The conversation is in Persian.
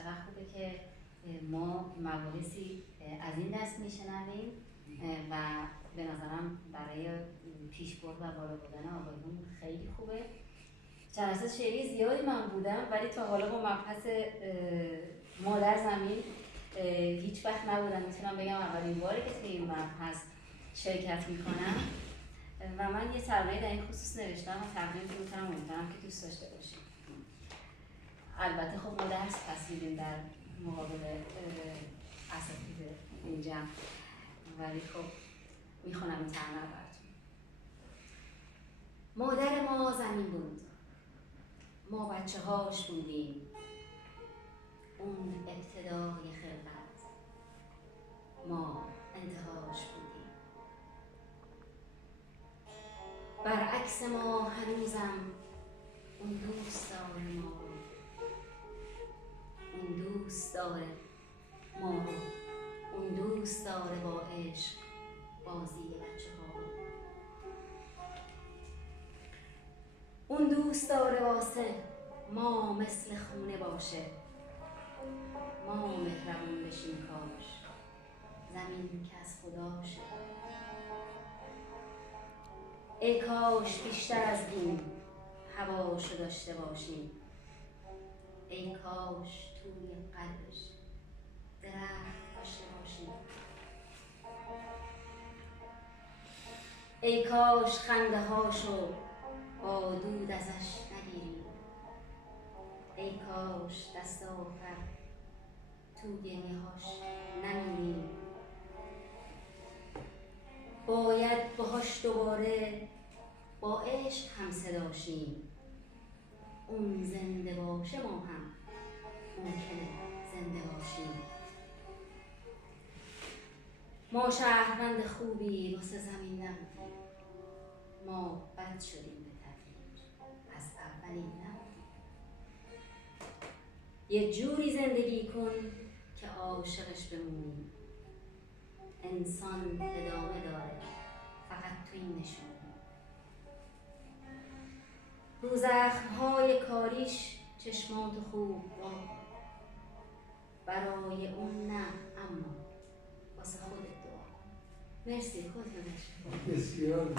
چقدر خوبه که ما مباحثی از این دست میشنویم و به نظرم برای پیشبرد و بالا بردن آگاهیمون خیلی خوبه. جلسات شعری زیادی من بودم ولی تا حالا با مبحث مادر زمین هیچ وقت نبودم. میتونم بگم اولین باره که توی این مبحث شرکت میکنم و من یه سرمایه در این خصوص نوشتم و تقدیم میکنم، امیدوارم که دوست داشته باشید. البته خب ما درس پس میدیم در مقابل اساتید این جمع، ولی خب میخونم این ترانه رو براتون. مادر ما زمین بود، ما بچه هاش بودیم، اون ابتدای خلقت، ما انتهاش بودیم. برعکس ما هنوزم اون دوست داره ما رو، اون دوست داره ما رو، اون دوست داره با عشق بازی بچه ها رو، اون دوست داره واسه ما مثل خونه باشه، ما مهربون بشیم کاش زمین که از خداشه. ای کاش بیشتر از این هواشو داشته باشیم، ای کاش توی قلبش درخت داشته باشیم، ای کاش خنده هاشو با دود ازش نگیریم، ای کاش دست آخر تو گریه هاش نمیریم. باید باهاش دوباره با عشق هم صداشیم، اون زنده باشه ما هم ممکنه زنده باشیم. ما شهروند خوبی واسه زمین نبودیم، ما بد شدیم به تدریج، از اولین نبودیم. یه جوری زندگی کن که عاشقش بمونی، انسان ادامه داره فقط تو این نشونی. رو زخم‌های کاریش چشمات خوب وا کن، برای اون نه اما واسه خودت دعا کن. مرسی، خودتون باشید. بسیار